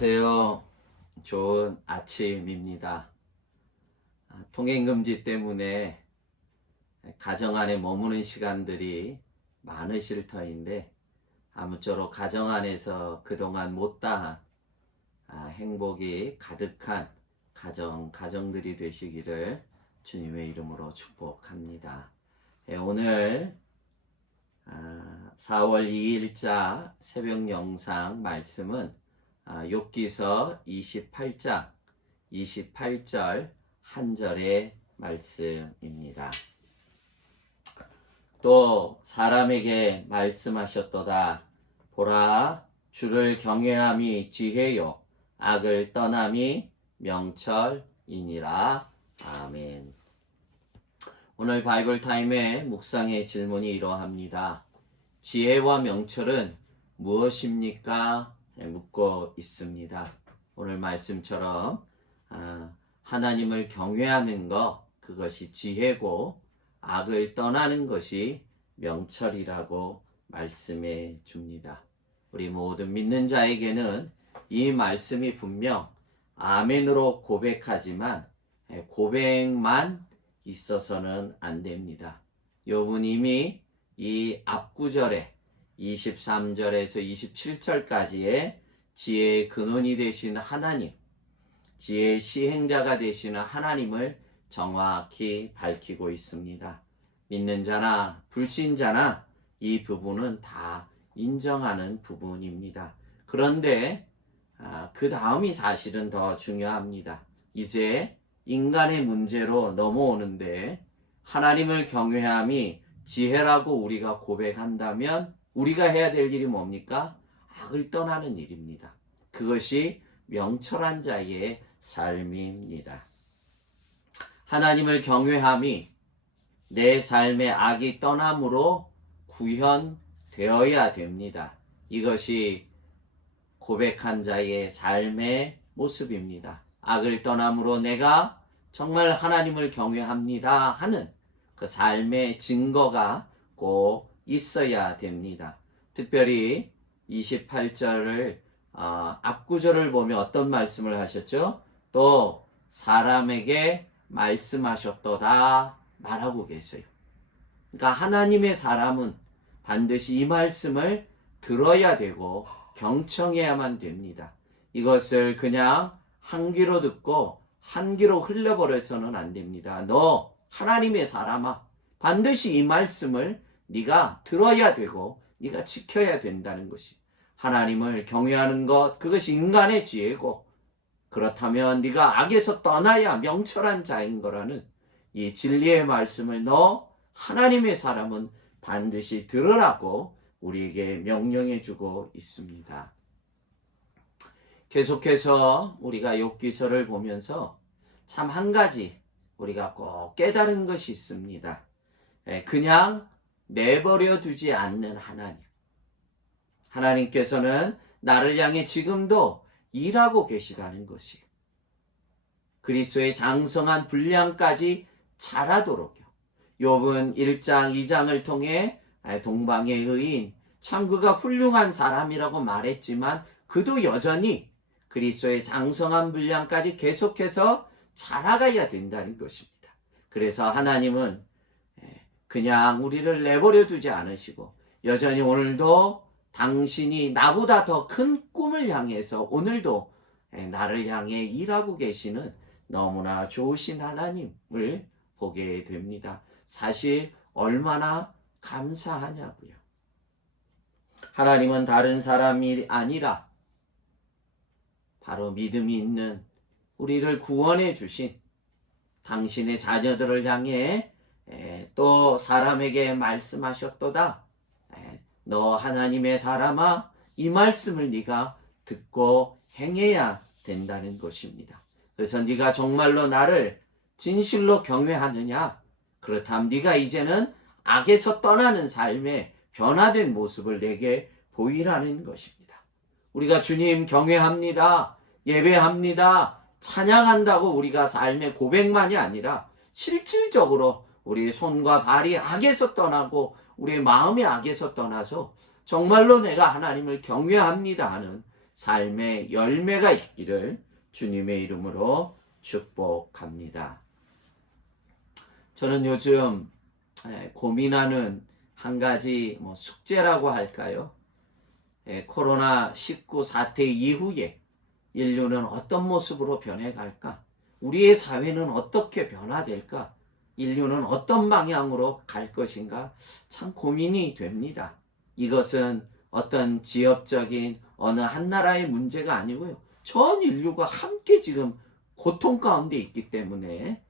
안녕하세요. 좋은 아침입니다. 통행금지 때문에 가정 안에 머무는 시간들이 많으실 터인데 아무쪼록 가정 안에서 그동안 못다한 행복이 가득한 가정들이 되시기를 주님의 이름으로 축복합니다. 오늘 4월 2일자 새벽 영상 말씀은 욥기서 28장 28절 한 절의 말씀입니다. 또 사람에게 말씀하셨도다. 보라, 주를 경외함이 지혜요 악을 떠남이 명철이니라. 아멘. 오늘 바이블 타임의 묵상의 질문이 이러합니다. 지혜와 명철은 무엇입니까? 묻고 있습니다. 오늘 말씀처럼 하나님을 경외하는 것, 그것이 지혜고 악을 떠나는 것이 명철이라고 말씀해 줍니다. 우리 모든 믿는 자에게는 이 말씀이 분명 아멘으로 고백하지만 고백만 있어서는 안 됩니다. 욥은 이미 이 앞구절에 23절에서 27절까지의 지혜의 근원이 되시는 하나님, 지혜의 시행자가 되시는 하나님을 정확히 밝히고 있습니다. 믿는 자나 불신자나 이 부분은 다 인정하는 부분입니다. 그런데 그 다음이 사실은 더 중요합니다. 이제 인간의 문제로 넘어오는데 하나님을 경외함이 지혜라고 우리가 고백한다면 우리가 해야 될 일이 뭡니까? 악을 떠나는 일입니다. 그것이 명철한 자의 삶입니다. 하나님을 경외함이 내 삶의 악이 떠남으로 구현되어야 됩니다. 이것이 고백한 자의 삶의 모습입니다. 악을 떠남으로 내가 정말 하나님을 경외합니다 하는 그 삶의 증거가 꼭 있어야 됩니다. 특별히 28절을 앞구절을 보면 어떤 말씀을 하셨죠? 또 사람에게 말씀하셨도다 말하고 계세요. 그러니까 하나님의 사람은 반드시 이 말씀을 들어야 되고 경청해야만 됩니다. 이것을 그냥 한 귀로 듣고 한 귀로 흘려버려서는 안 됩니다. 너 하나님의 사람아, 반드시 이 말씀을 네가 들어야 되고 네가 지켜야 된다는 것이, 하나님을 경외하는 것, 그것이 인간의 지혜고 그렇다면 네가 악에서 떠나야 명철한 자인 거라는 이 진리의 말씀을 너 하나님의 사람은 반드시 들으라고 우리에게 명령해 주고 있습니다. 계속해서 우리가 욥기서를 보면서 참 한 가지 우리가 꼭 깨달은 것이 있습니다. 그냥 내버려 두지 않는 하나님. 하나님께서는 나를 향해 지금도 일하고 계시다는 것이, 그리스도의 장성한 분량까지 자라도록요. 욥은 1장, 2장을 통해 동방의 의인, 참 그가 훌륭한 사람이라고 말했지만 그도 여전히 그리스도의 장성한 분량까지 계속해서 자라가야 된다는 것입니다. 그래서 하나님은 그냥 우리를 내버려 두지 않으시고 여전히 오늘도 당신이 나보다 더 큰 꿈을 향해서 오늘도 나를 향해 일하고 계시는 너무나 좋으신 하나님을 보게 됩니다. 사실 얼마나 감사하냐고요. 하나님은 다른 사람이 아니라 바로 믿음이 있는 우리를 구원해 주신 당신의 자녀들을 향해 또 사람에게 말씀하셨도다. 너 하나님의 사람아, 이 말씀을 네가 듣고 행해야 된다는 것입니다. 그래서 네가 정말로 나를 진실로 경외하느냐? 그렇다면 네가 이제는 악에서 떠나는 삶의 변화된 모습을 내게 보이라는 것입니다. 우리가 주님 경외합니다, 예배합니다, 찬양한다고 우리가 삶의 고백만이 아니라 실질적으로 우리의 손과 발이 악에서 떠나고 우리의 마음이 악에서 떠나서 정말로 내가 하나님을 경외합니다 하는 삶의 열매가 있기를 주님의 이름으로 축복합니다. 저는 요즘 고민하는 한 가지 숙제라고 할까요? 코로나19 사태 이후에 인류는 어떤 모습으로 변해갈까? 우리의 사회는 어떻게 변화될까? 인류는 어떤 방향으로 갈 것인가? 참 고민이 됩니다. 이것은 어떤 지역적인 어느 한 나라의 문제가 아니고요. 전 인류가 함께 지금 고통 가운데 있기 때문에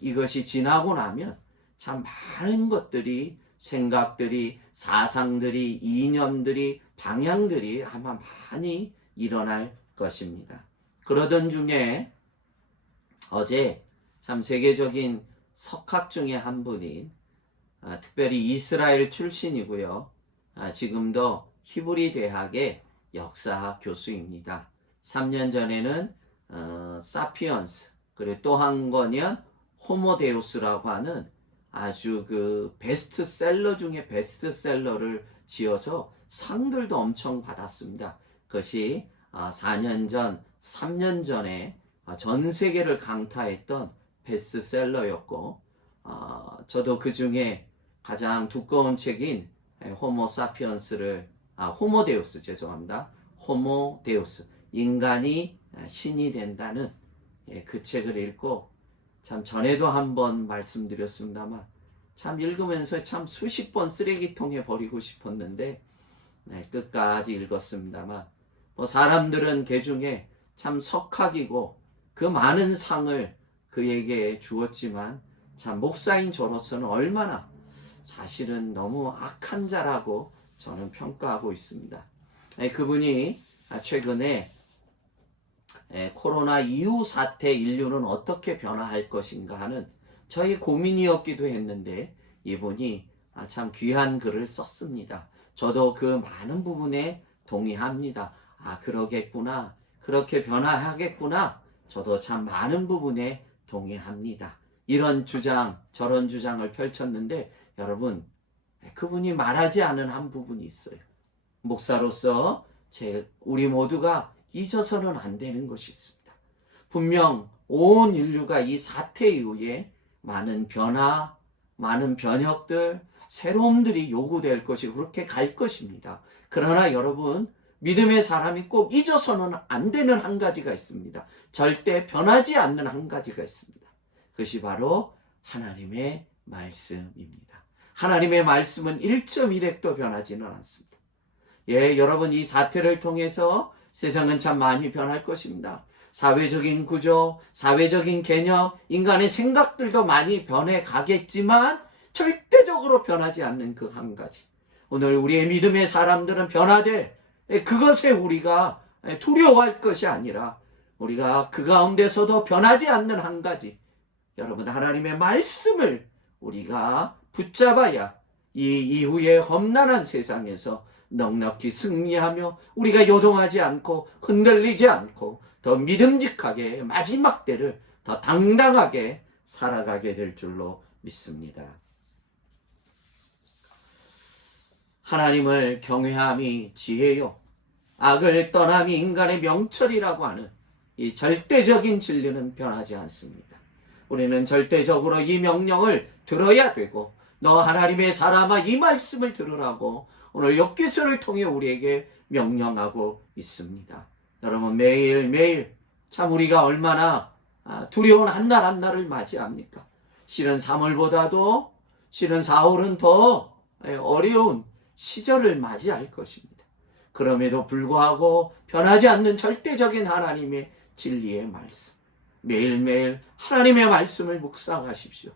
이것이 지나고 나면 참 많은 것들이, 생각들이, 사상들이, 이념들이, 방향들이 아마 많이 일어날 것입니다. 그러던 중에 어제 참 세계적인 석학 중에 한 분인 특별히 이스라엘 출신이고요. 지금도 히브리 대학의 역사학 교수입니다. 3년 전에는 사피언스, 그리고 또 한 권은 호모데우스라고 하는 아주 그 베스트셀러 중에 베스트셀러를 지어서 상들도 엄청 받았습니다. 그것이 4년 전, 3년 전에 전 세계를 강타했던 베스트셀러였고, 저도 그 중에 가장 두꺼운 책인 호모데우스, 죄송합니다. 호모데우스, 인간이 신이 된다는 그 책을 읽고, 참 전에도 한번 말씀드렸습니다만 참 읽으면서 참 수십 번 쓰레기통에 버리고 싶었는데 끝까지 읽었습니다만 사람들은 개중에 참 석학이고 그 많은 상을 그에게 주었지만 참 목사인 저로서는 얼마나 사실은 너무 악한 자라고 저는 평가하고 있습니다. 그분이 최근에 코로나 이후 사태 인류는 어떻게 변화할 것인가 하는 저의 고민이었기도 했는데 이분이 참 귀한 글을 썼습니다. 저도 그 많은 부분에 동의합니다. 그러겠구나. 그렇게 변화하겠구나. 저도 참 많은 부분에 동의합니다. 이런 주장, 저런 주장을 펼쳤는데 여러분, 그분이 말하지 않은 한 부분이 있어요. 목사로서 우리 모두가 잊어서는 안 되는 것이 있습니다. 분명 온 인류가 이 사태 이후에 많은 변화, 많은 변혁들, 새로움들이 요구될 것이고 그렇게 갈 것입니다. 그러나 여러분, 믿음의 사람이 꼭 잊어서는 안 되는 한 가지가 있습니다. 절대 변하지 않는 한 가지가 있습니다. 그것이 바로 하나님의 말씀입니다. 하나님의 말씀은 1.1핵도 변하지는 않습니다. 여러분, 이 사태를 통해서 세상은 참 많이 변할 것입니다. 사회적인 구조, 사회적인 개념, 인간의 생각들도 많이 변해가겠지만 절대적으로 변하지 않는 그 한 가지. 오늘 우리의 믿음의 사람들은 변화될 그것에 우리가 두려워할 것이 아니라 우리가 그 가운데서도 변하지 않는 한 가지. 여러분, 하나님의 말씀을 우리가 붙잡아야 이 이후의 험난한 세상에서 넉넉히 승리하며 우리가 요동하지 않고 흔들리지 않고 더 믿음직하게 마지막 때를 더 당당하게 살아가게 될 줄로 믿습니다. 하나님을 경외함이 지혜요 악을 떠남이 인간의 명철이라고 하는 이 절대적인 진리는 변하지 않습니다. 우리는 절대적으로 이 명령을 들어야 되고 너 하나님의 사람아 이 말씀을 들으라고 오늘 욥기서를 통해 우리에게 명령하고 있습니다. 여러분, 매일매일 참 우리가 얼마나 두려운 한 날 한 날을 맞이합니까? 실은 3월보다도 실은 4월은 더 어려운 시절을 맞이할 것입니다. 그럼에도 불구하고 변하지 않는 절대적인 하나님의 진리의 말씀, 매일매일 하나님의 말씀을 묵상하십시오.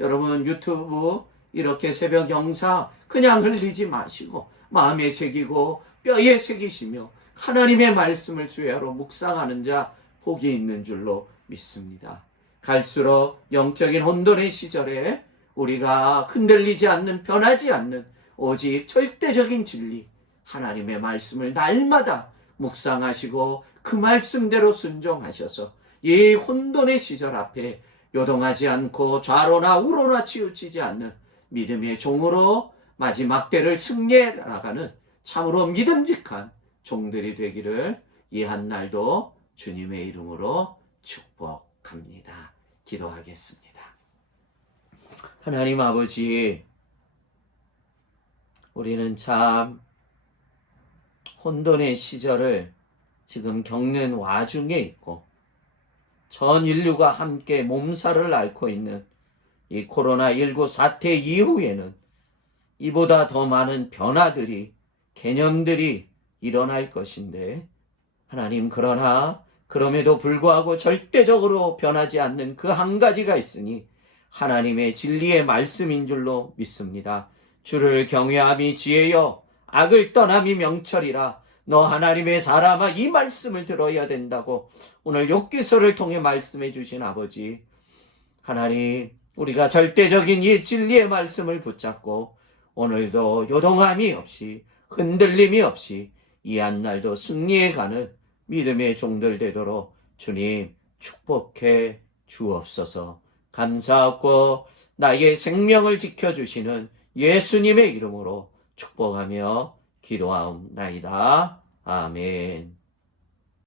여러분, 유튜브 이렇게 새벽 영사 그냥 흘리지 마시고 마음에 새기고 뼈에 새기시며 하나님의 말씀을 주야로 묵상하는 자 복이 있는 줄로 믿습니다. 갈수록 영적인 혼돈의 시절에 우리가 흔들리지 않는, 변하지 않는 오직 절대적인 진리 하나님의 말씀을 날마다 묵상하시고 그 말씀대로 순종하셔서 이 혼돈의 시절 앞에 요동하지 않고 좌로나 우로나 치우치지 않는 믿음의 종으로 마지막 때를 승리해 나가는 참으로 믿음직한 종들이 되기를 이 한날도 주님의 이름으로 축복합니다. 기도하겠습니다. 하나님 아버지, 우리는 참 혼돈의 시절을 지금 겪는 와중에 있고 전 인류가 함께 몸살을 앓고 있는 이 코로나19 사태 이후에는 이보다 더 많은 변화들이, 개념들이 일어날 것인데, 하나님, 그러나 그럼에도 불구하고 절대적으로 변하지 않는 그 한 가지가 있으니 하나님의 진리의 말씀인 줄로 믿습니다. 주를 경외함이 지혜요 악을 떠남이 명철이라. 너 하나님의 사람아, 이 말씀을 들어야 된다고 오늘 욥기서를 통해 말씀해 주신 아버지, 하나님, 우리가 절대적인 이 진리의 말씀을 붙잡고 오늘도 요동함이 없이 흔들림이 없이 이 한날도 승리해 가는 믿음의 종들 되도록 주님 축복해 주옵소서. 감사하고 나의 생명을 지켜주시는 예수님의 이름으로 축복하며 기도하옵나이다. 아멘.